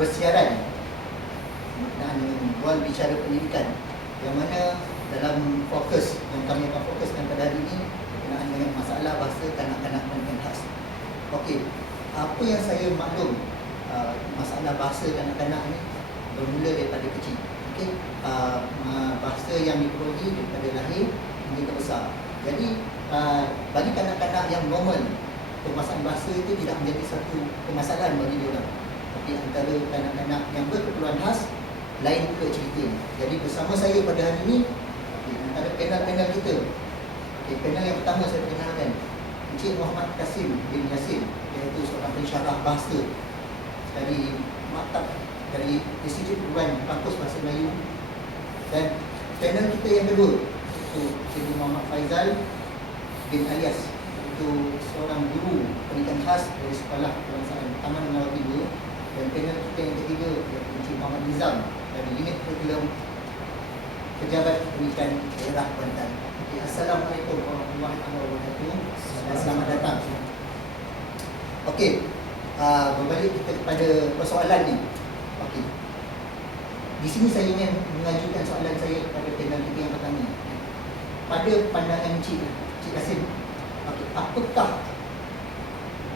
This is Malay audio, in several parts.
bersiaran berkenaan dengan bual bicara pendidikan, yang mana dalam fokus yang kami akan fokuskan pada hari ini berkenaan dengan masalah bahasa kanak-kanak pendidikan khas. Okey, apa yang saya maklum, masalah bahasa kanak-kanak ni bermula daripada kecil. Okey, bahasa yang diperoleh daripada lahir hingga ke besar. Jadi bagi kanak-kanak yang normal, permasalahan bahasa itu tidak menjadi satu permasalahan bagi diorang. Tapi antara kanak-kanak yang berkeperluan khas, lain pula ceritanya. Jadi bersama saya pada hari ini, antara panel-panel kita, panel yang pertama saya perkenalkan, Encik Muhammad Kasim bin Yassin, iaitu seorang pensyarah bahasa dari Maktab, dari Institut Perguruan Kampus Bahasa Melayu. Dan panel kita yang kedua, iaitu Encik Muhammad Faizal bin Alias, iaitu seorang guru pendidikan khas dari Sekolah Kebangsaan Taman Melawati 2. Dan panel kita yang ketiga, iaitu Encik Muhammad Nizam dari Unit Kurikulum Pejabat Pendidikan Daerah Kuantan. Assalamualaikum warahmatullahi wabarakatuh dan selamat datang. Okey, berbalik kita kepada persoalan ni. Okey, di sini saya ingin mengajukan soalan saya kepada panel kita yang pertama. Pada pandangan Cik Kasim, okey,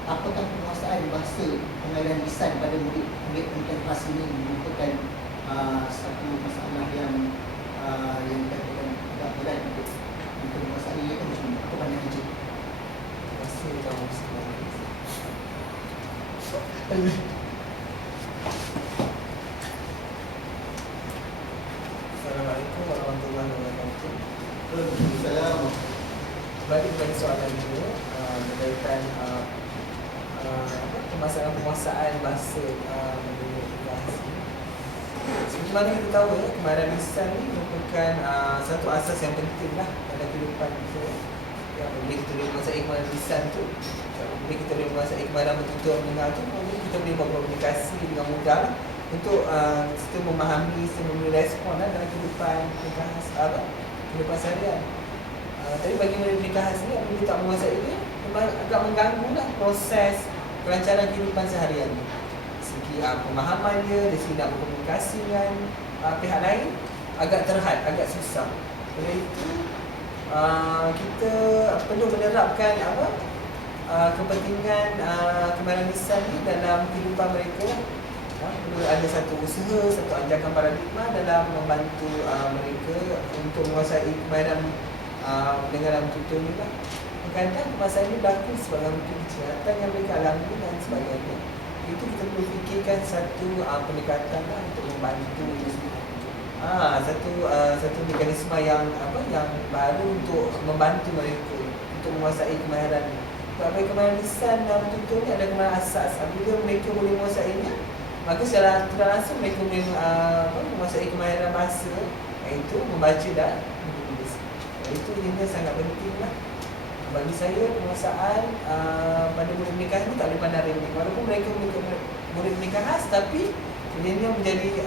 apakah penguasaan bahasa pengalihan lisan pada murid pendidikan khas ini merupakan satu masalah yang dikatakan agak berat untuk menguasai ia, kan? Macam mana? Apa pandangan Cik? Terima kasih kamu semua. Assalamualaikum warahmatullahi wabarakatuh. Assalamualaikum. Balik kepada soalan itu berkaitan penguasaan bahasa bahasa. Seperti mana kita tahu ya, kemahiran lisan ini merupakan satu asas yang penting lah dalam kehidupan kita. Ya, bila kita boleh menguasai kemahiran lisan tu, bila kita boleh menguasai kemahiran bertutur mendengar tu, kita boleh berkomunikasi dengan mudah lah, untuk kita memahami, kita memberi respon lah dalam kehidupan kehidupan seharian. Tapi bagi murid pendidikan khas ni, apabila tak menguasai ini, memang agak mengganggu lah proses kelancaran kehidupan seharian. Segi pemahaman dia, dari segi nak berkomunikasi dengan pihak lain, agak terhad, agak susah. Oleh itu, kita perlu menerapkan kepentingan kemahiran lisan ni dalam kehidupan mereka. Perlu ada satu usaha, satu ajakan paradigma dalam membantu mereka untuk menguasai kemahiran dengan tutur ni lah. Kadang-kadang masalah ini berlaku sebagai mungkin kejahatan yang mereka alami dan sebagainya. Itu kita perlu fikirkan satu pendekatan lah untuk membantu satu mekanisme yang baru untuk membantu mereka untuk menguasai kemahiran ni. Sebab kemahiran lisan dan tutur ni ada kemahiran asas. Apabila mereka boleh menguasainya, maka secara tidak langsung mereka boleh menguasai kemahiran bahasa, iaitu membaca dan menulis. Itu ini sangat penting lah. Bagi saya, penguasaan pada murid pendidikan ini tak boleh pandang remeh. Walaupun mereka murid pendidikan khas, tapi ini menjadi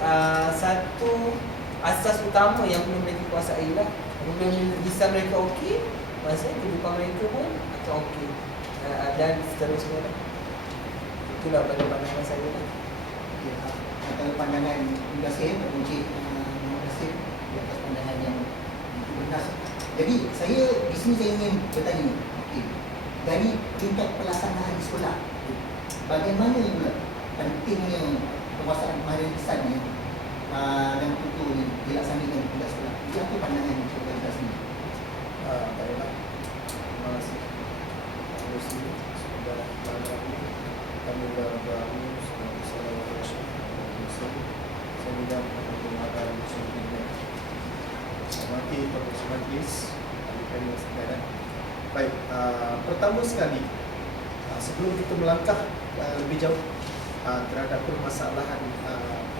satu asas utama yang perlu mereka kuasai lah. Apabila lisan mereka okey, maksudnya kehidupan mereka pun akan okey, dan seterusnya lah. Itulah pada pandangan saya lah. Antara pandangan Terima kasih Encik Muhammad Kasim di atas pandangan yang benar. Jadi saya di sini saya ingin bertanya, dari tingkat pelaksanaan di sekolah, bagaimana pula pentingnya penguasaan kemahiran lisan dan tutur ni dilaksanakan di tingkat sekolah? Jadi apa pandangan Encik Muhammad Kasim? Baiklah. Terima kasih. Terus ini sudah banyak ini kami berdoa. Saya bidang penguatan sumbernya. Hormati Profesor Majlis, ahli sekalian. Baik, pertama sekali, sebelum kita melangkah lebih jauh terhadap permasalahan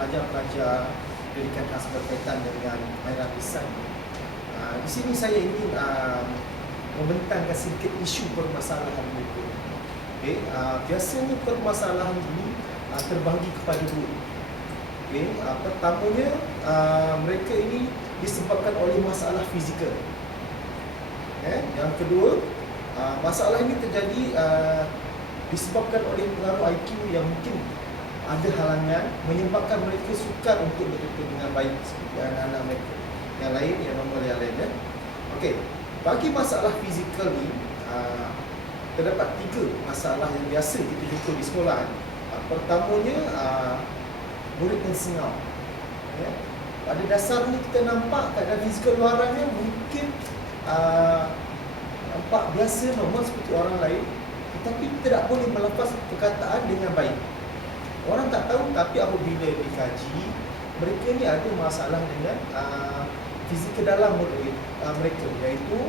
pelajar-pelajar pendidikan khas berkaitan dengan kemahiran lisan, di sini saya ingin membentangkan sedikit isu permasalahan mereka. Biasanya permasalahan ini terbahagi kepada dua. Pertamanya, mereka ini disebabkan oleh masalah fizikal. Yang kedua, masalah ini terjadi disebabkan oleh pengaruh IQ yang mungkin ada halangan menyebabkan mereka sukar untuk bertutur dengan baik seperti anak-anak mereka yang lain, yang normal yang lain. Okey, bagi masalah fizikal ni terdapat 3 masalah yang biasa kita jumpa di sekolah. Pertamanya murid yang sengau. Ya. Pada dasarnya kita nampak keadaan fizikal luarannya mungkin nampak biasa, normal seperti orang lain, tetapi tidak boleh melafaz perkataan dengan baik. Orang tak tahu, tapi apabila dikaji, mereka ni ada masalah dengan fizikal dalam mereka, iaitu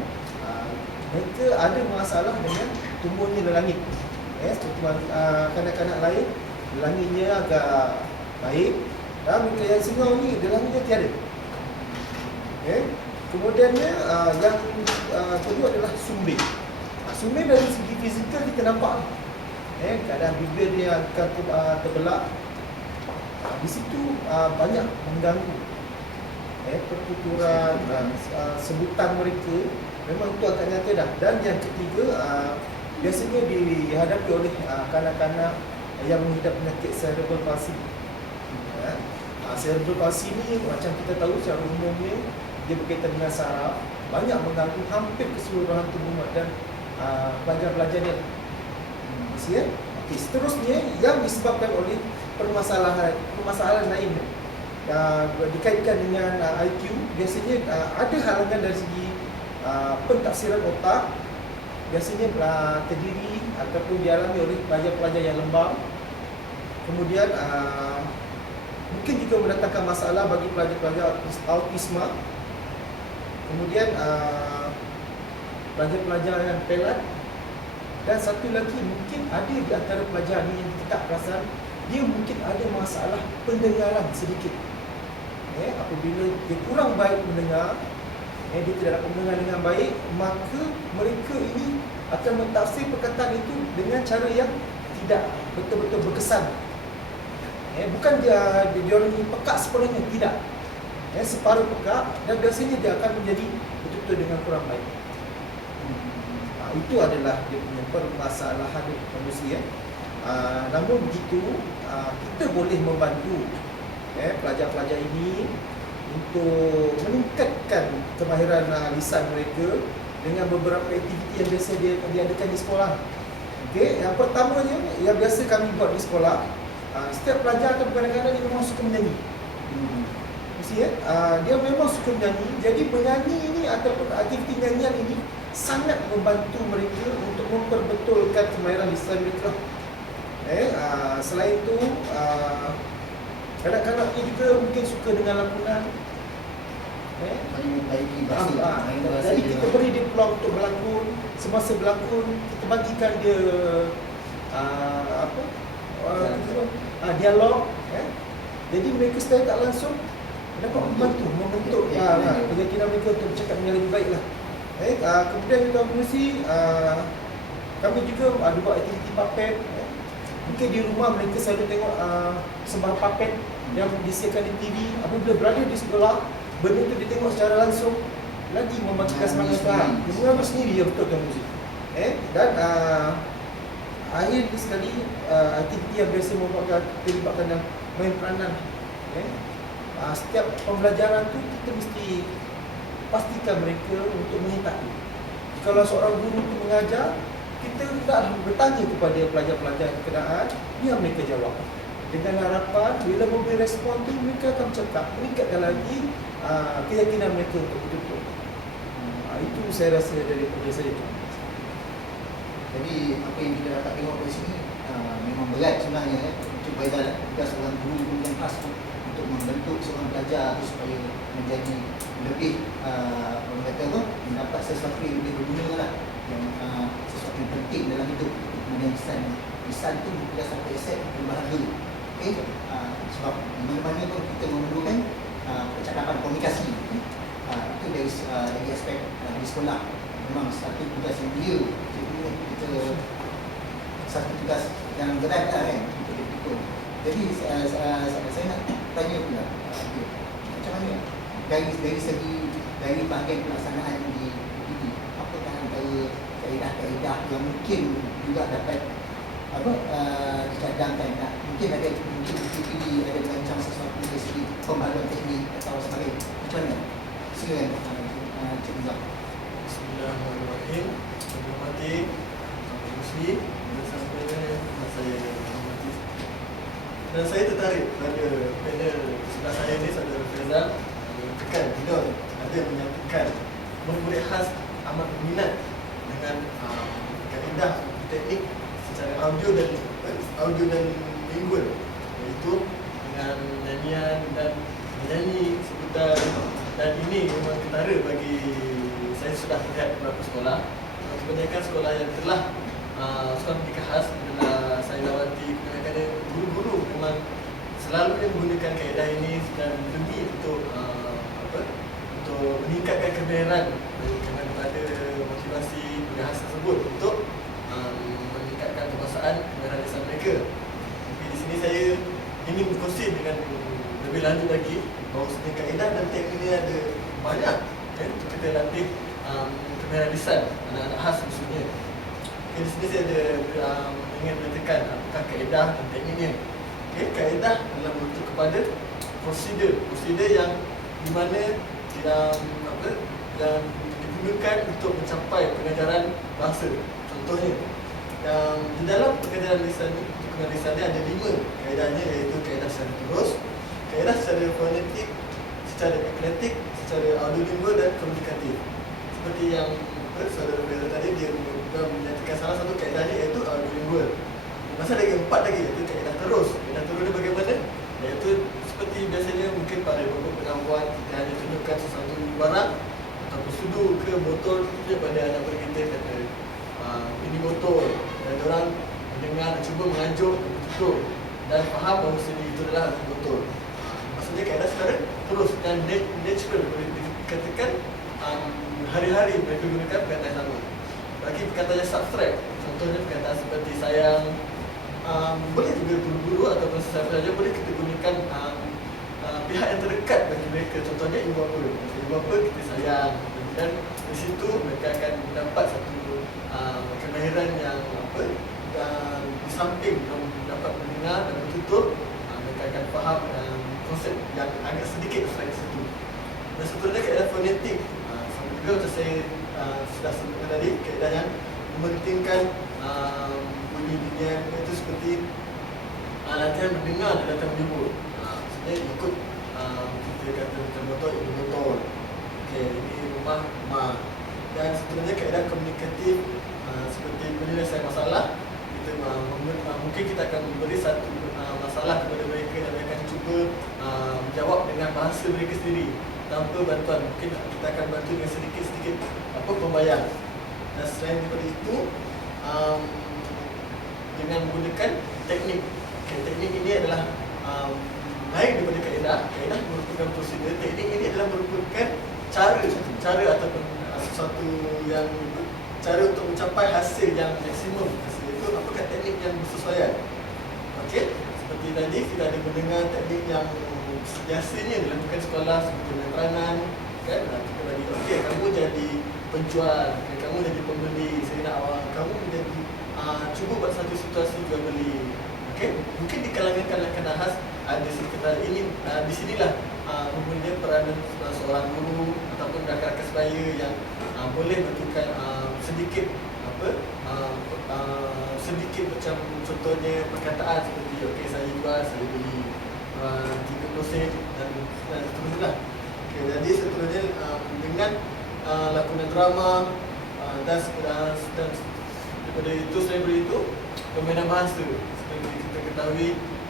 mereka ada masalah dengan tumbuhnya lelangit. Seperti kanak-kanak lain, lelangitnya agak baik, dan mereka yang sengau ni lelangitnya tiada. Kemudiannya yang kedua adalah sumbing. Sumbing dari segi fizikal kita nampak keadaan bibir dia akan terbelah. Di situ banyak mengganggu pertuturan, sebutan mereka. Memang itu agak nyata dah. Dan yang ketiga, biasanya dihadapi oleh kanak-kanak yang mengidap penyakit cerebral palsy. Cerebral palsy ni macam kita tahu secara umumnya dia berkaitan dengan saraf, banyak mengganggu hampir keseluruhan tubuh dan pelajar-pelajar dia. Okey, seterusnya yang disebabkan oleh permasalahan lain dikaitkan dengan IQ, biasanya ada halangan dari segi pentafsiran otak, biasanya terdiri ataupun dialami oleh pelajar-pelajar yang lembam. Kemudian mungkin juga mendatangkan masalah bagi pelajar-pelajar autisma. Kemudian pelajar-pelajar yang pelat. Dan satu lagi, mungkin ada di antara pelajar ni yang kita tak perasan, dia mungkin ada masalah pendengaran sedikit. Apabila dia kurang baik mendengar, dia tidak dapat mendengar dengan baik, maka mereka ini akan mentafsir perkataan itu dengan cara yang tidak betul-betul berkesan. Bukan dia orang ini pekak sepenuhnya, tidak. Separuh pekak, dan biasanya dia akan menjadi betul-betul dengan kurang baik. Itu adalah dia punya permasalahan manusia. Namun begitu, kita boleh membantu pelajar-pelajar ini untuk meningkatkan kemahiran lisan mereka dengan beberapa aktiviti yang biasa dia diadakan di sekolah. Okey, yang pertamanya yang biasa kami buat di sekolah, setiap pelajar atau kadang-kadang dia memang suka menyanyi. Dia memang suka menyanyi. Jadi menyanyi ini ataupun aktiviti nyanyian ini sangat membantu mereka untuk memperbetulkan kemahiran lisan mereka. Selain itu, kanak-kanak ini juga mungkin suka dengan lakonan. Jadi kita beri dia peluang untuk berlakon. Semasa berlakon, kita bagikan dia dialog. Jadi mereka secara tak langsung dapat membantu membentuk keyakinan mereka untuk bercakap dengan lebih baik lah. Kemudian kita menerusi, kami juga ada buat aktiviti puppet. Mungkin di rumah mereka selalu tengok sebuah puppet yang disediakan di TV. Apabila berada di sekolah, benda itu ditengok secara langsung, lagi membangkitkan semangat. Dia mengambil sendiri, ya betul Tuan Muzi. Dan akhir sekali, aktiviti yang biasa membuatkan terlibatkan dalam main peranan. Setiap pembelajaran tu kita mesti pastikan mereka untuk menyertai. Kalau seorang guru itu mengajar, kita dah bertanya kepada pelajar-pelajar berkenaan, biar mereka jawab. Dengan harapan bila memberi respon tu, mereka akan cakap, meningkatkan lagi keyakinan mereka untuk betul-betul. Itu saya rasa daripada saya. Jadi apa yang kita dapat tengok dari sini memang berat sebenarnya cuba tugas seorang guru yang khas untuk membentuk seorang pelajar supaya menjadi lebih mendapat sesuatu yang lebih berguna lah, yang sesuatu yang penting dalam hidup. Kemudian lisan itu tidak sampai aset berbahagia. Sebab di mana-mana pun kita memerlukan percakapan komunikasi. Itu dari aspek di sekolah memang satu tugas yang beliau kita satu tugas yang berat untuk dipikul. Jadi saya nak tanya pula, macam mana dari segi dari bahagian pelaksanaan di UPT, apakah antara kaedah-kaedah yang mungkin juga dapat dicadangkan. Mungkin PPD ada merancang sesuatu dari segi pembaharuan teknik atau sebagainya. Macam mana? Silakan Cik Nizam. Bismillahirrahmanirrahim. Terima kasih Muslim bersama saya hormati. Dan saya tertarik pada panel sebelah saya ni, Saudara Faizal menyatakan ada menyatakan murid khas amat berminat dengan kaedah teknik secara audio dan lingual, iaitu dengan nyanyian dan menyanyi seputar, dan ini memang ketara bagi saya. Sudah lihat beberapa sekolah, kebanyakan sekolah yang telah sekolah pendidikan khas adalah saya lawati, kebanyakan guru-guru memang selalu menggunakan kaedah ini dan demi untuk untuk meningkatkan kebenaran kepada motivasi budaya khas tersebut untuk meningkatkan kekuasaan kebenaran lisan mereka. Tapi di sini saya ingin berkongsi dengan lebih lanjut lagi bahawa sebenarnya kaedah dan teknik ini ada banyak untuk kita latih kebenaran lisan anak-anak khas khususnya. Okay, di sini saya ada ingin menyatakan apakah kaedah dan tekniknya. Okay, kaedah adalah bentuk kepada prosedur yang di mana yang digunakan untuk mencapai pengajaran bahasa. Contohnya, yang di dalam pengajaran lisan ni ada 5 kaedahnya, iaitu kaedah secara terus, kaedah secara fonetik, secara ekletik, secara audiolingual dan komunikatif. Seperti yang Saudara Faizal tadi, dia menyatakan salah satu kaedahnya iaitu audiolingual. Masih ada 4 lagi, iaitu kaedah terus. Kaedah terus ni bagaimana? Iaitu seperti biasanya mungkin pada beberapa pengawan kita hanya tunjukkan sesuatu barang ataupun sudu ke botol pada anak murid kita, kata ini botol, dan orang mendengar dan cuba mengajuk betul dan faham bahawa sini itu adalah botol. Maksudnya kaedah secara terus dan natural, boleh dikatakan hari-hari mereka gunakan perkataan yang sama. Bagi perkataan yang subtract, contohnya perkataan seperti sayang, boleh juga guru-guru ataupun sesiapa saja boleh kita gunakan pihak yang terdekat bagi mereka. Contohnya ibu bapa kita sayang, dan di situ mereka akan mendapat satu kemahiran yang di samping dapat mendengar dan bertutur, mereka akan faham konsep yang agak sedikit selain situ. Dan seterusnya kaedah fonetik, sama juga macam saya sudah sebutkan tadi, kaedah yang mementingkan bunyi-bunyian itu seperti latihan mendengar dan latihan menyebut. Maksudnya ikut kita kata macam botol, itu botol. Okay, ini rumah, rumah. Dan seterusnya kaedah komunikatif, seperti penyelesaian masalah. Kita mungkin kita akan memberi satu masalah kepada mereka dan mereka akan cuba menjawab dengan bahasa mereka sendiri tanpa bantuan. Mungkin kita akan bantu dengan sedikit-sedikit pembayang. Dan selain daripada itu, dengan menggunakan teknik. Okay, teknik ini adalah lain daripada kaedah. Kaedah merupakan prosedur. Teknik ini adalah merupakan cara ataupun sesuatu yang cara untuk mencapai hasil yang maksimum. Hasil itu apakah teknik yang bersesuaian. Okey, seperti tadi kita ada mendengar teknik yang biasanya dilakukan sekolah seperti peranan, kan? Kita bagi okey, kamu jadi penjual, okay, kamu jadi pembeli, saya nak awak kamu menjadi cuba buat satu situasi jual beli. Okey, mungkin di kalangan khas ada sekitar ini, di sinilah mempunyai peranan seorang guru ataupun rakan-rakan sebaya yang boleh bentukkan sedikit sedikit macam contohnya perkataan seperti okey, saya jual, saya beli 30 sen dan seterusnya. Okey, jadi seterusnya dengan lakonan drama dan daripada itu, selain daripada itu, permainan bahasa. Seperti kita ketahui,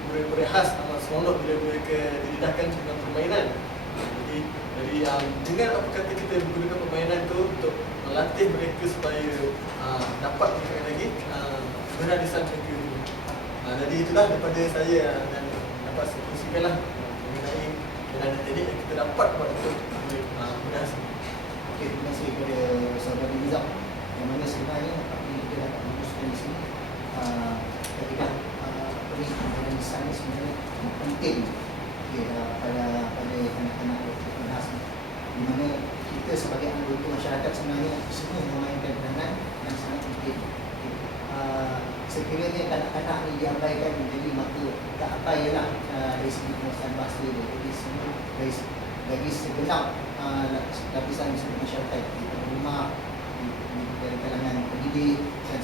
murid-murid khas amat seronok bila mereka didedahkan dengan permainan. Jadi dengan apa kata kita menggunakan permainan itu untuk melatih mereka supaya dapat meningkatkan lagi kebenaran lisan mereka. Jadi itulah daripada saya dan dapat saya kongsikanlah mengenai kebenaran teknik yang kita dapat buat untuk berhasil. Okey, terima kasih kepada Saudara Nizam, yang mana sebenarnya apa yang kita dapat meneruskan di sini ketika kebenaran lisan ini sebenarnya penting pada anak-anak Kelas, di mana kita sebagai anggota masyarakat sebenarnya semua memainkan peranan yang sangat penting. sekiranya kanak-kanak ni diabaikan, jadi maka tak apa ialah dari segi penguasaan bahasa dia. Jadi semua dari segenap lapisan masyarakat di rumah, dari kalangan pendidik dan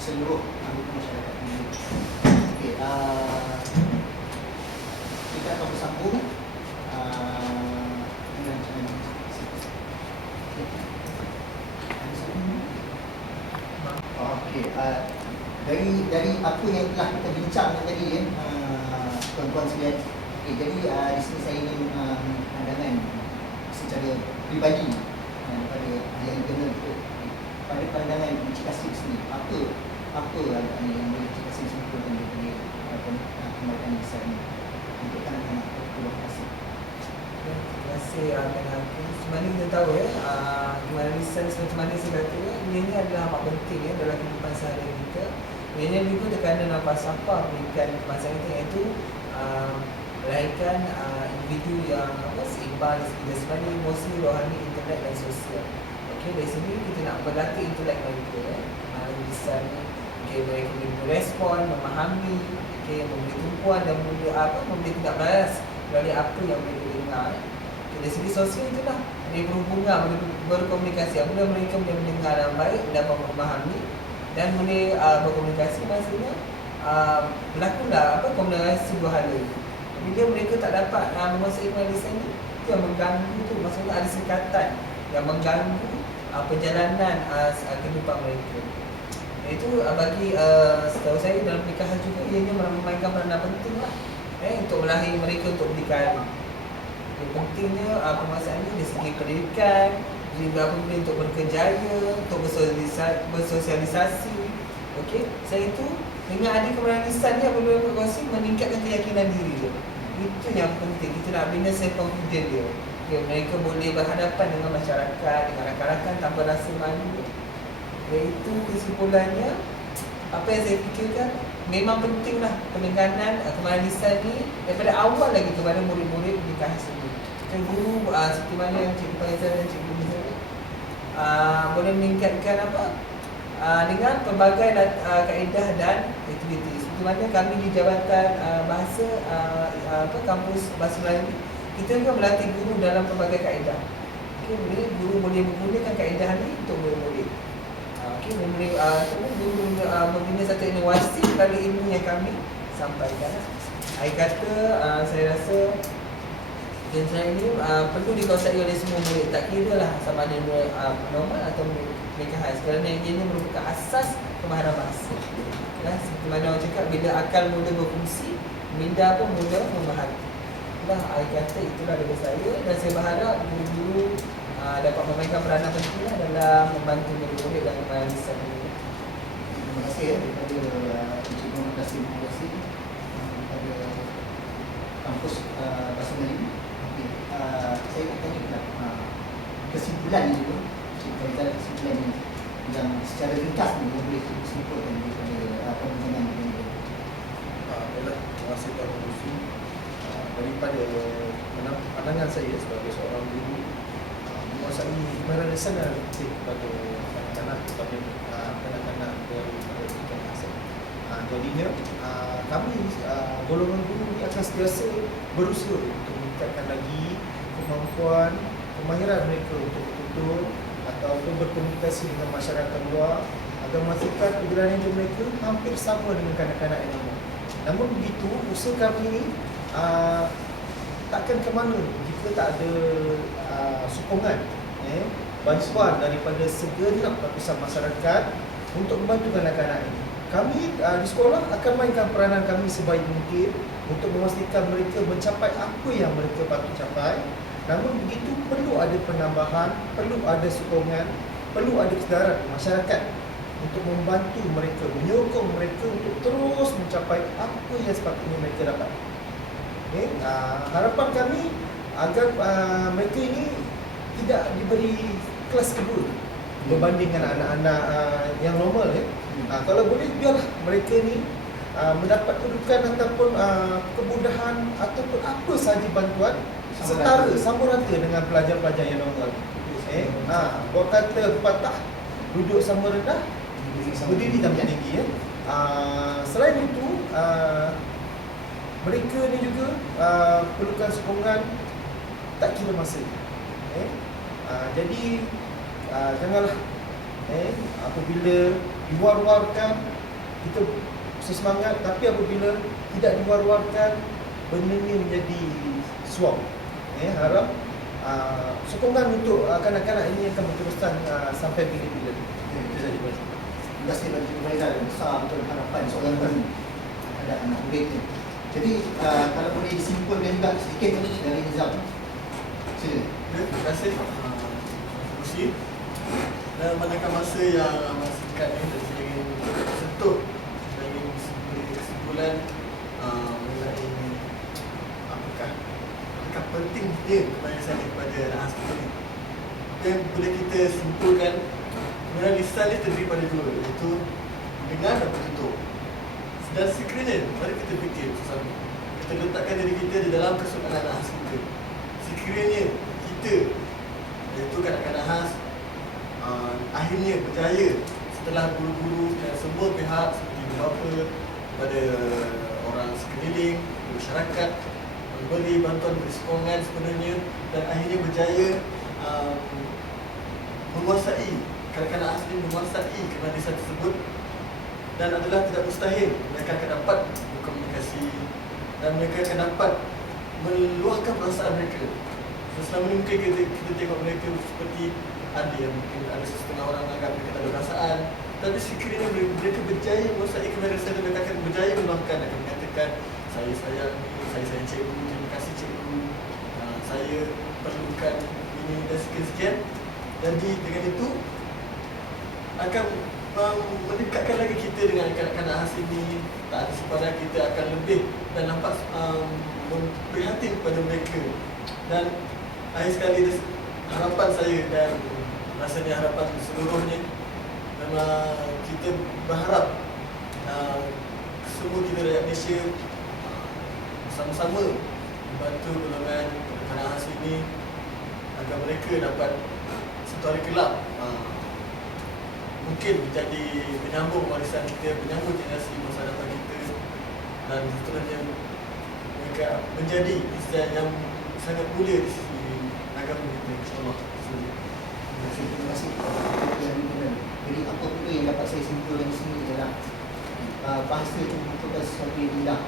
seluruh anggota masyarakat ini. Okey, kita akan bersambung dengan channel ini. Okey, dari apa yang telah kita bincangkan tadi ya, tuan-tuan sekalian. Okey, jadi di sini saya ingin pandangan secara peribadi daripada ahli internal kita. Pada pandangan Encik Kasim sendiri, apa agaknya yang boleh Encik Kasim simpulkan daripada pembahasan besar ini untuk kanak-kanak Pulau Kasih? Terima kasih Abang Hakim. Sebenarnya kita tahu gimana lisan macam mana saya kata ini adalah amat penting dalam kehidupan sehari kita. Ia juga tekanan falsafah pendidikan kebangsaan kita, iaitu melahirkan individu yang seimbang dari segi jasmani, emosi, rohani, intelek dan sosial. Okey, dari sini kita nak berlatih intelek mereka, lisan ni. Okey, mereka boleh merespon, memahami, okey, memberi tumpuan dan memberi tindak balas dari apa yang mereka dengar. Okay, dari segi sosial itulah dia berhubungan, boleh berkomunikasi. Apabila mereka boleh mendengar dengan baik, dapat memahami dan boleh berkomunikasi, maksudnya berlakulah komunikasi dua hala. Bila mereka tak dapat menguasai lisan ni, itu yang mengganggu tu, maksudnya ada sekatan yang mengganggu perjalanan kehidupan mereka. Itu bagi setahu saya dalam pernikahan juga ianya memainkan peranan penting lah untuk melahir mereka untuk berdikari. Yang pentingnya penguasaan ini dari segi pendidikan, juga apabila untuk berkerjaya, untuk bersosialisasi. Okey, saya itu dengan ada kemenangan lisan ni apabila berkongsi meningkatkan keyakinan diri dia. Itu yang penting, kita nak bina self confidence dia. Okay, mereka boleh berhadapan dengan masyarakat, dengan rakan-rakan tanpa rasa malu. Iaitu kesimpulannya, apa yang saya fikirkan, memang pentinglah penekanan kemenangan lisan ni daripada awal lagi kepada murid-murid pernikahan sendiri. Kan guru seperti mana yang Cikgu Faizal dan Cikgu Nizam boleh meningkatkan dengan pelbagai kaedah dan aktiviti. Seperti mana kami di Jabatan Bahasa Kampus Bahasa Melayu, kita juga melatih guru dalam pelbagai kaedah. Okay, guru boleh menggunakan kaedah ni untuk murid-murid. Guru membina satu inovasi melalui ilmu yang kami sampaikan. Saya kata, saya rasa saya ini perlu dikuasai oleh semua murid, tak kira lah sama ada normal atau pernikahan, kerana ini merupakan asas kemahiran bahasa. Seperti mana orang cakap, bila akal mula berfungsi, minda pun mula memahami. Saya kata itulah dari saya, dan saya berharap guru-guru dapat memainkan peranan penting dalam membantu murid-murid dalam kemahiran lisan ini. Terima kasih kepada Encik Muhammad Kasim Muhammad kepada kampus Bahasa Melayu. Saya nak tanya pula kesimpulan ini pun, Encik Faizal, kesimpulan ini yang secara ringkas ni boleh disimpulkan daripada perbincangan ini. Baiklah, terima kasih Tuan Musi. Daripada pandangan saya sebagai seorang guru, menguasai kemahiran lisan adalah penting kepada kanak-kanak, kepada kanak-kanak daripada pendidikan asal. Jadinya kami golongan guru ini akan sentiasa berusaha untuk meningkatkan lagi kemampuan, kemahiran mereka untuk betul-betul ataupun berkomunikasi dengan masyarakat luar agar memastikan perjalanan hidup mereka hampir sama dengan kanak-kanak yang lain. Namun begitu, usaha kami ini takkan ke mana jika tak ada sokongan, bantuan daripada segenap lapisan masyarakat untuk membantu kanak-kanak ini. Kami di sekolah akan mainkan peranan kami sebaik mungkin untuk memastikan mereka mencapai apa yang mereka patut capai. Namun begitu, perlu ada penambahan, perlu ada sokongan, perlu ada kesedaran masyarakat untuk membantu mereka, menyokong mereka untuk terus mencapai apa yang sepatutnya mereka dapat. Harapan kami agar mereka ini tidak diberi kelas kedua berbanding dengan anak-anak yang normal. Kalau boleh, biarlah mereka ni mendapat kedudukan ataupun kemudahan ataupun apa sahaja bantuan setara, sama rata dengan pelajar-pelajar yang normal. Buat kata pepatah, duduk sama rendah, berdiri sama tinggi ya. Selain itu, mereka ni juga perlukan sokongan tak kira masa. Jadi janganlah apabila diwar-warkan kita sesemangat, tapi apabila tidak diwar-warkan benda ni menjadi suam. Harap sokongan untuk kanak-kanak ini akan berterusan sampai bila-bila. Itu saja. Terima kasih Dr. Faizal, besar betul harapan seorang guru ada anak murid ni. Jadi kalau boleh disimpulkan juga sedikit dari Nizam. Sila. Terima kasih. Terima dan manakah masa yang amat singkat ni, saya ingin sentuh, saya ingin beri kesimpulan mengenai apakah pentingnya kebarisan kepada anak kita ni. Apa yang boleh kita simpulkan, sebenarnya lisan ni terdiri pada dua, iaitu mendengar dan bertutur. Dan sekiranya mari kita fikir bersama, kita letakkan diri kita di dalam kesultanan khas kita. Sekiranya kita, iaitu kanak-kanak khas, akhirnya berjaya setelah guru-guru dan semua pihak seperti bapa, pada orang sekeliling, masyarakat memberi bantuan, beri sokongan sebenarnya, dan akhirnya berjaya menguasai, kanak-kanak asli menguasai kemandirian tersebut, dan adalah tidak mustahil mereka akan dapat berkomunikasi dan mereka akan dapat meluahkan perasaan mereka. Selama ini mungkin kita tengok mereka seperti ada yang mungkin ada setengah orang menganggap mereka tak ada perasaan, tapi sekiranya mereka berjaya menguasai kemandirian, mereka akan berjaya meluahkan, akan mengatakan saya sayang ni, saya sayang cikgu, terima kasih cikgu, saya perlukan ini dan sekian-sekian. Jadi dengan itu akan mendekatkan lagi kita dengan kanak-kanak khas ini. Tak ada sepadan kita akan lebih dan nampak prihatin kepada mereka. Dan akhir sekali harapan saya dan rasanya harapan seluruhnya, memang kita berharap semua kita rakyat Malaysia sama-sama membantu golongan kanak khas ini agar mereka dapat satu hari kelak mungkin menjadi penyambung warisan kita, penyambung generasi masa depan kita, dan seterusnya mereka menjadi insan yang sangat mulia di sisi agama kita, insyaAllah. Terima kasih. Jadi apa pula yang dapat saya simpulkan di sini adalah bahasa itu merupakan sesuatu yang indah.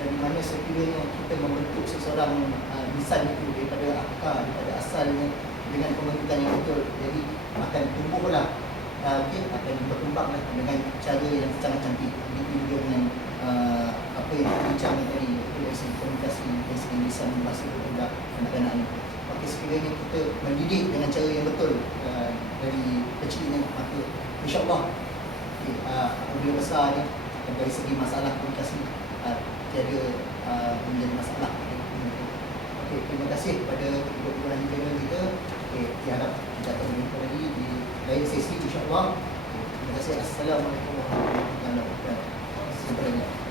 Dari mana sekiranya kita membentuk seseorang insan itu daripada akar, daripada asalnya dengan pembentukan yang betul, jadi akan tumbuhlah, akan berkembanglah dengan cara yang sangat cantik. Begitu juga dengan apa yang kita bincangkan tadi, dari segi komunikasi, dari segi lisan bahasa kepada anak-anak ini. Maka sekiranya kita mendidik dengan cara yang betul dari kecilnya, maka insyaAllah apabila besar ni, dari segi masalah komunikasi tiada menjadi masalah. Okey, terima kasih kepada kedua-dua panel kita. Okey, diharap kita akan berjumpa lagi di lain sesi insya-Allah. Terima kasih. Assalamualaikum warahmatullahi wabarakatuh. Sampai jumpa.